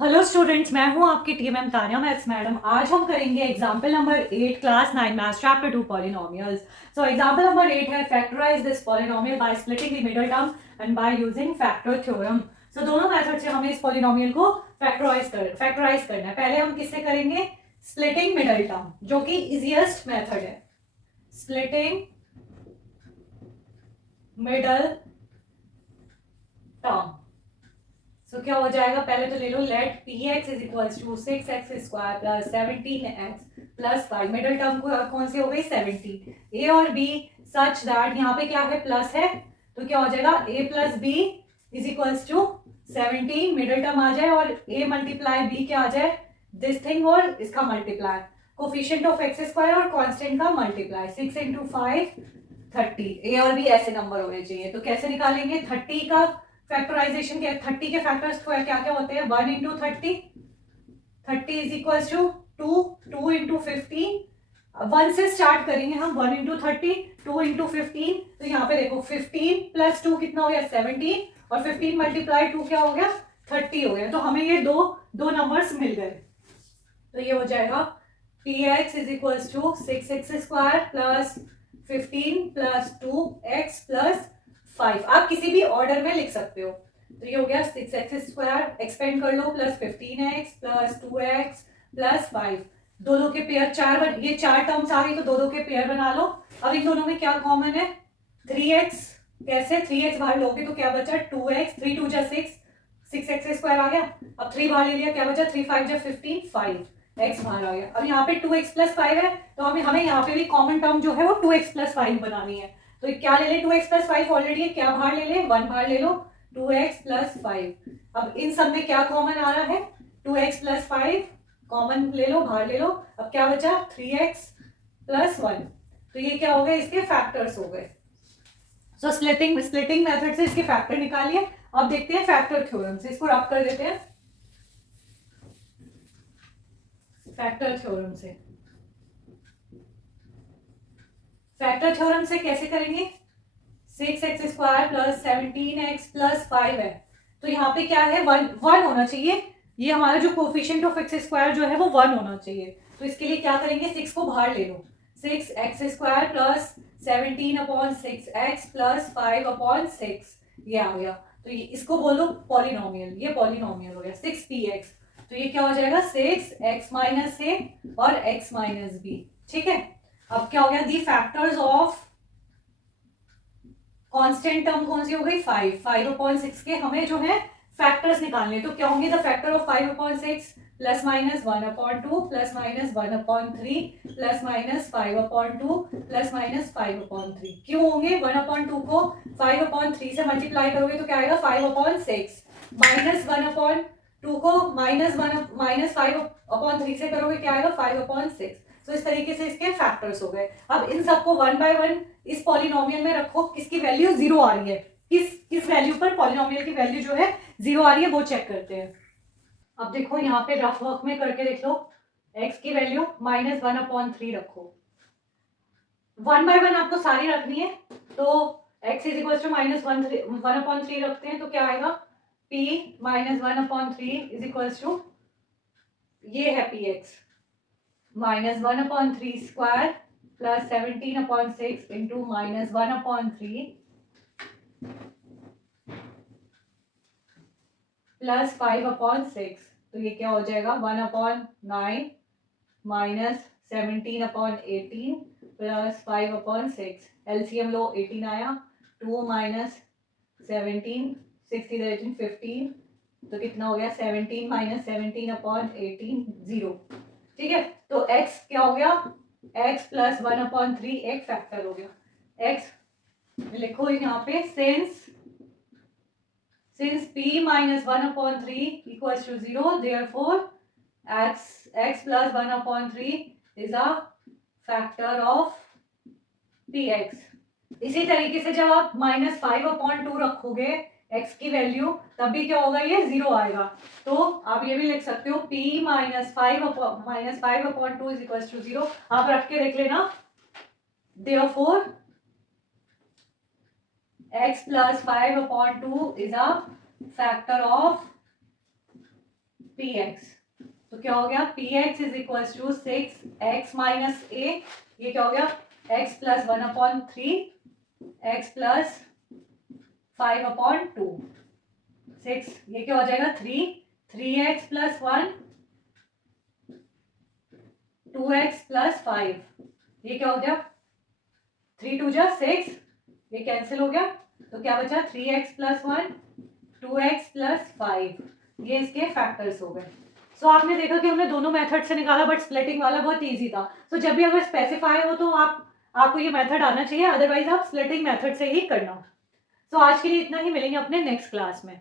Hello students, मैं हूं आपकी टीएमएम तानिया मैथ्स मैडम। आज हम करेंगे example number 8 class 9 maths chapter 2 polynomials. So example number 8 है factorise this polynomial by splitting the middle term and by using factor theorem. So दोनों method से हमें इस पॉलिनोमियल को फैक्टराइज करना है। पहले हम किससे करेंगे? स्प्लिटिंग मिडिल टर्म, जो कि इजीएस्ट मेथड है। Splitting middle term. सो क्या हो जाएगा? पहले तो ले लो, let P X is equal to 6x square plus 17x plus 5। Middle term को कौन सी हो गई? 17। ए और बी सच दैट यहाँ पे क्या है? प्लस है, तो क्या हो जाएगा? a plus B is equal to 17। Middle term आ जाए और a मल्टीप्लाई b क्या आ जाए? दिस थिंग और इसका multiply, coefficient of x square और कांस्टेंट का मल्टीप्लाई। 6 इंटू 5 30। ए और बी ऐसे नंबर होने चाहिए। तो कैसे निकालेंगे 30 का फैक्टराइजेशन? क्या 30 के फैक्टर्स क्या क्या होते हैं? 1 into 30, 30 is equal to 2, 2 into 15। 1 से स्टार्ट करेंगे हम। 1 इंटू 30, 2 इंटू 15। तो यहाँ पे देखो 15 प्लस 2 कितना हो गया? 17, और 15 मल्टीप्लाई 2 क्या हो गया? 30 हो गया। तो हमें ये दो दो नंबर्स मिल गए। तो ये हो जाएगा P X is equal to 6x square plus 15 plus 2x plus 5। आप किसी भी ऑर्डर में लिख सकते हो। तो ये हो गया 6x स्क्वायर, एक्सपेंड कर लो, plus 15x plus 2x plus 5। दो दो के पेयर ये चार टर्म्स आ गई, तो दो दो के पेयर बना लो। अब इन दोनों में क्या कॉमन है? 3x। कैसे? 3x बाहर लोगे तो क्या बचा? 2x। 3 2 जा 6, 6x स्क्वायर आ गया। अब 3 बाहर ले लिया, क्या बचा? 3 5 जा 15, 5 x बाहर आ गया। अब यहाँ पे 2x प्लस 5 है, तो हमें यहाँ पे भी कॉमन टर्म जो है वो 2x प्लस 5 बनानी है। तो क्या ले ले? 2x प्लस 5 ऑलरेडी है, क्या बाहर ले ले? 1 बाहर ले लो, 2x प्लस 5। अब इन सब में क्या कॉमन आ रहा है? 2x प्लस 5 कॉमन ले लो, बाहर ले लो। अब क्या बचा? 3x plus 1। तो ये क्या हो गए? इसके फैक्टर्स हो गए। सो स्प्लिटिंग मेथड से इसके फैक्टर निकालिए। अब देखते हैं फैक्टर थ्योरम से, इसको रब कर देते हैं फैक्टर थ्योरम से। फैक्टर थ्योरम से कैसे करेंगे? 6x square plus 17x plus 5 है, तो यहाँ पे क्या है? 1 होना चाहिए। ये हमारा जो कोफिशिएंट ऑफ एक्स स्क्वायर जो है वो 1 होना चाहिए। तो इसके लिए क्या करेंगे? 6 को बाहर ले लो, 6x square plus 17 upon 6x plus 5 upon 6। ये आ गया। तो ये इसको बोलो पॉलिनोमियल। ये पॉलिनोमियल हो गया 6px। तो ये क्या हो जाएगा? 6x माइनस a और x माइनस b। ठीक है। अब क्या हो गया? The factors of constant term कौन सी हो गई? 5 अपॉन 6 के हमें जो है फैक्टर्स निकालने। तो क्या होंगे? The factor of 5 upon 6 plus minus 1 upon 2 plus minus 1 upon 3 plus minus 5 upon 2 plus minus 5 upon 3। क्यों होंगे? 1 अपॉन 2 को 5 अपॉन 3 से मल्टीप्लाई करोगे तो क्या आएगा? 5 अपॉन 6। माइनस 1 अपॉन 2 को माइनस 5 अपॉन 3 से करोगे, क्या आएगा? 5 अपॉन 6। तो इस तरीके से इसके फैक्टर्स हो गए। अब इन सबको 1 बाय 1 इस पॉलिनोमियल में रखो। किसकी वैल्यू 0 आ रही है? किस वैल्यू पर पॉलिनोमियल की वैल्यू जो है 0 आ रही है वो चेक करते हैं। अब देखो यहाँ पे रफ वर्क में करके देख लो। x की वैल्यू माइनस 1 अपॉन 3 रखो। 1 बाय 1 आपको सारी रखनी है। तो x is equal to minus 1 upon 3 रखते हैं, तो क्या आएगा? p minus 1 upon 3 is equal to, ये है px, minus 1 upon 3 square plus 17 upon 6 into minus 1 upon 3 plus 5 upon 6। तो ये क्या हो जाएगा? 1 upon 9 minus 17 upon 18 plus 5 upon 6। LCM लो, 18 आया, 2 माइनस 17, 6 15। तो कितना हो गया? 17 माइनस 17 अपॉन 18, 0। ठीक है। तो x क्या हो गया? x प्लस 1 अपॉन 3 एक फैक्टर हो गया। x लिखो यहाँ पे, since p minus 1 upon 3 equals to 0, therefore x plus 1 upon 3 is a factor of px। इसी तरीके से जब आप माइनस 5 अपॉन 2 रखोगे x की वैल्यू, तब भी क्या होगा? ये 0 आएगा। तो आप ये भी लिख सकते हो p minus 5 upon 2 is equal to 0। आप रख के देख लेना। therefore x plus 5 upon 2 is a factor of P X. तो क्या हो गया, P X is equals to 6x minus A, ये क्या हो गया, x प्लस 1/3 x प्लस 5/2 6, ये क्या हो जाएगा 3x प्लस 1 2x प्लस 5, ये क्या हो गया 3 2 जा 6, ये कैंसिल हो गया, तो क्या बचा 3x प्लस 1 2x प्लस 5, ये इसके फैक्टर्स हो गए। सो आपने देखा कि हमने दोनों मेथड से निकाला, बट स्प्लिटिंग वाला बहुत इजी था। सो जब भी अगर स्पेसिफाई हो तो आपको ये मेथड आना चाहिए, अदरवाइज आप स्प्लिटिंग मेथड से ही करना। सो आज के लिए इतना ही, मिलेंगे अपने नेक्स्ट क्लास में।